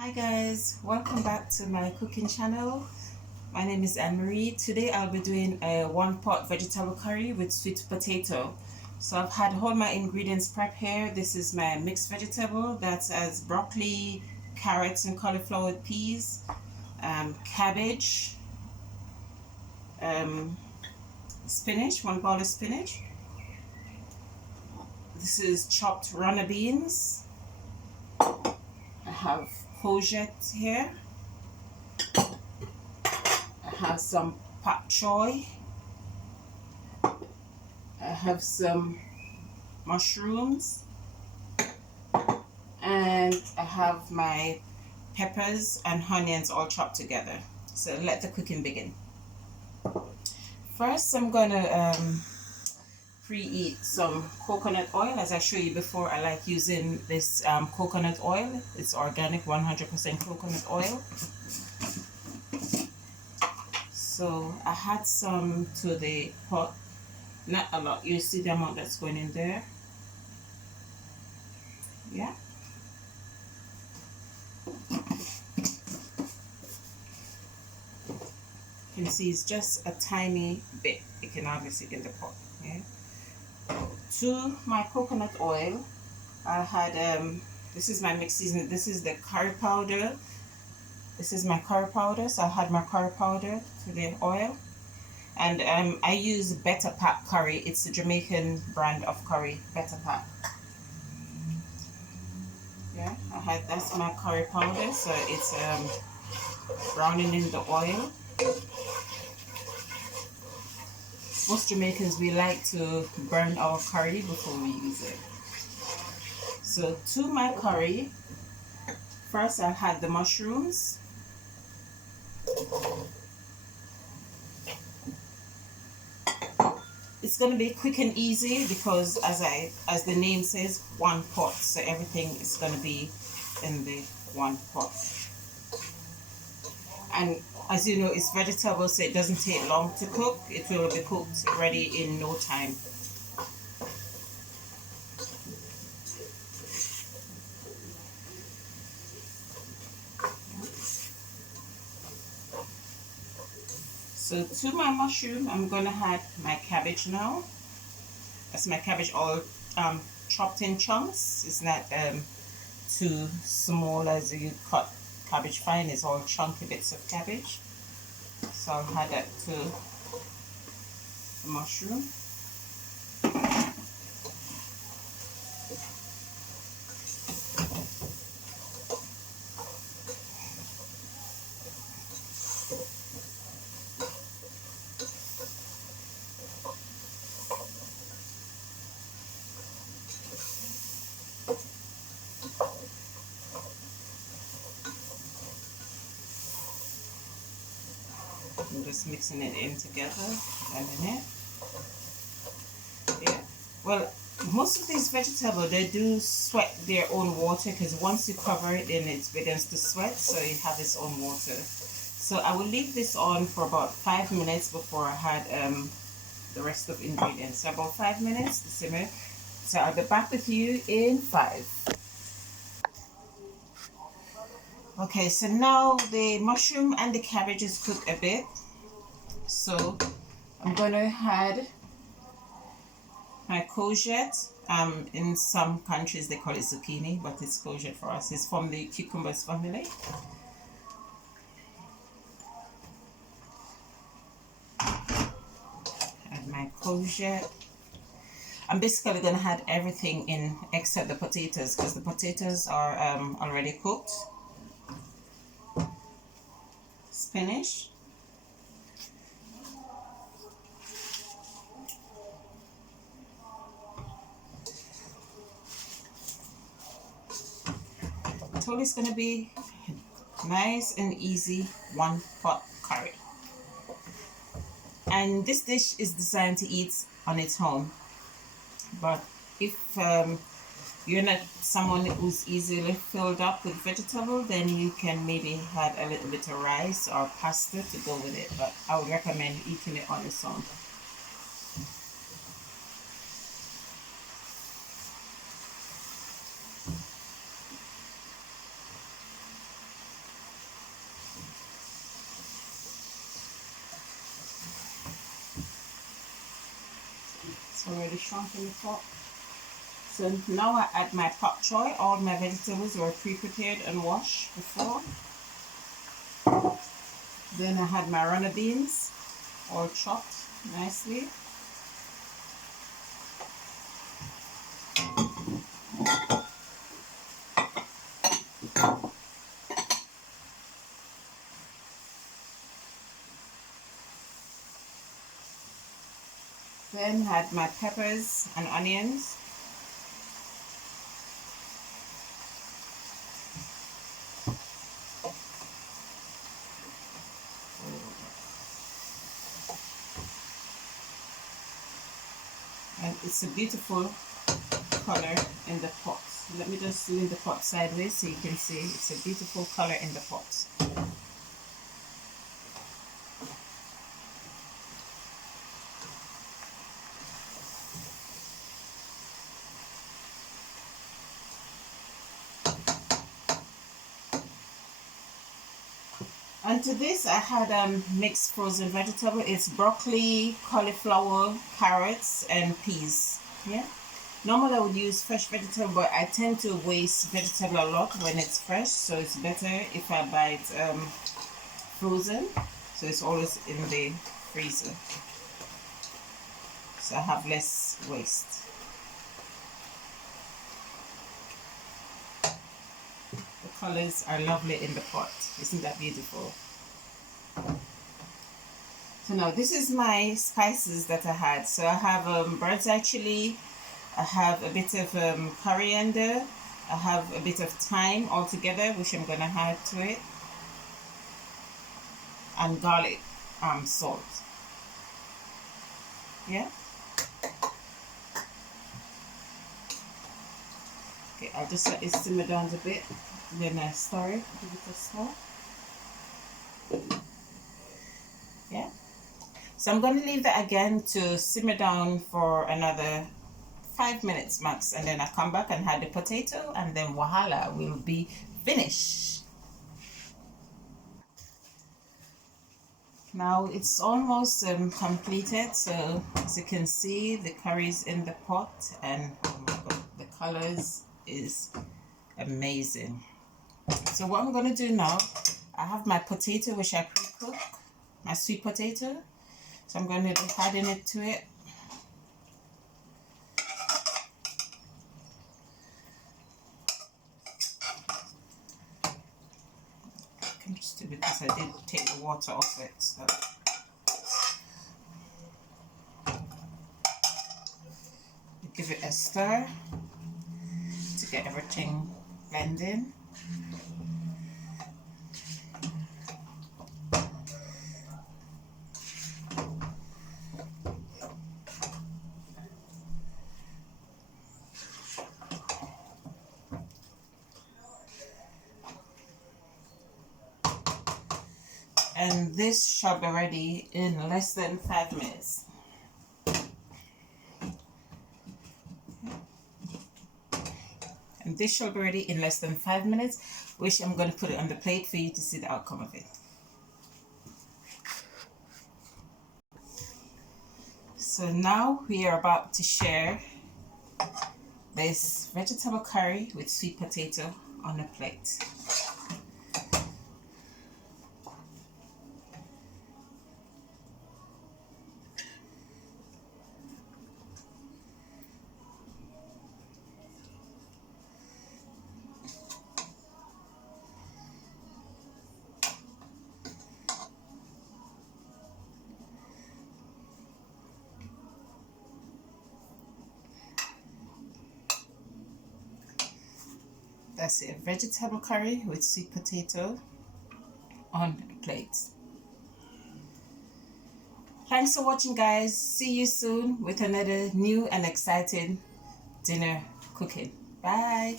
Hi guys, welcome back to my cooking channel. My name is Anne-Marie. Today I'll be doing a one pot vegetable curry with sweet potato. So I've had all my ingredients prepped here. This is my mixed vegetable that has broccoli, carrots and cauliflower peas, cabbage, um, spinach, one bowl of spinach. This is chopped runner beans. I have courgette here. I have some pak choy. I have some mushrooms, and I have my peppers and onions all chopped together. So let the cooking begin. First, I'm gonna preheat some coconut oil. As I showed you before, I like using this coconut oil. It's organic, 100% coconut oil. So I had some to the pot, not a lot. You see the amount that's going in there. Yeah. You can see it's just a tiny bit. You can hardly see in the pot. Yeah. To my coconut oil, I had this is my mixed seasoning. This is the curry powder. This is my curry powder. So I had my curry powder to the oil, and I use Better Pack curry. It's a Jamaican brand of curry, Better Pack. Yeah, that's my curry powder. So it's browning in the oil. Most Jamaicans, we like to burn our curry before we use it. So to my curry, first I'll add the mushrooms. It's going to be quick and easy because as the name says, one pot. So everything is going to be in the one pot. And as you know, it's vegetable, so it doesn't take long to cook. It will be cooked ready in no time. So to my mushroom, I'm gonna add my cabbage now. That's my cabbage all chopped in chunks. It's not too small as you cut cabbage fine. It's all chunky bits of cabbage. So I'll add that to the mushroom. I'm just mixing it in together a minute. Yeah. Well, most of these vegetables, they do sweat their own water, because once you cover it, then it begins to sweat, so it has its own water. So I will leave this on for about 5 minutes before I add the rest of ingredients. So about 5 minutes to simmer. So I'll be back with you in 5. Okay, so now the mushroom and the cabbage is cooked a bit. So I'm going to add my courgette. In some countries they call it zucchini, but it's courgette for us. It's from the cucumbers family. Add my courgette. I'm basically going to add everything in except the potatoes, because the potatoes are already cooked. Spinach. I told you it's going to be nice and easy one pot curry. And this dish is designed to eat on its own. But if you're not someone who's easily filled up with vegetable, then you can maybe add a little bit of rice or pasta to go with it. But I would recommend eating it on its own. already shrunk in the pot. So now I add my pak choy. All my vegetables were pre-prepared and washed before. Then I had my runner beans, all chopped nicely. Then had my peppers and onions. And it's a beautiful color in the pot. Let me just lean the pot sideways so you can see it's a beautiful color in the pot. And to this I had mixed frozen vegetable. It's broccoli, cauliflower, carrots and peas. Yeah. Normally I would use fresh vegetable, but I tend to waste vegetable a lot when it's fresh, so it's better if I buy it frozen. So it's always in the freezer. So I have less waste. The colors are lovely in the pot. Isn't that beautiful? So now this is my spices that I had. So I have bird's eye chili, I have a bit of coriander, I have a bit of thyme all together, which I'm going to add to it, and garlic salt. Yeah. Okay, I'll just let it simmer down a bit, then I stir it, give it a stir. Yeah. So I'm going to leave that again to simmer down for another 5 minutes max, and then I come back and add the potato, and then voila, will be finished. Now it's almost completed. So as you can see, the curry is in the pot, and oh my God, the colors is amazing. So what I'm going to do now, I have my potato which I pre-cooked, my sweet potato. So I'm going to be adding it to it. I can just do it because I did take the water off it. So give it a stir to get everything blended. And this shall be ready in less than 5 minutes. And this shall be ready in less than 5 minutes, which I'm going to put it on the plate for you to see the outcome of it. So now we are about to share this vegetable curry with sweet potato on a plate. That's it, vegetable curry with sweet potato on a plate. Thanks for watching, guys. See you soon with another new and exciting dinner cooking. Bye.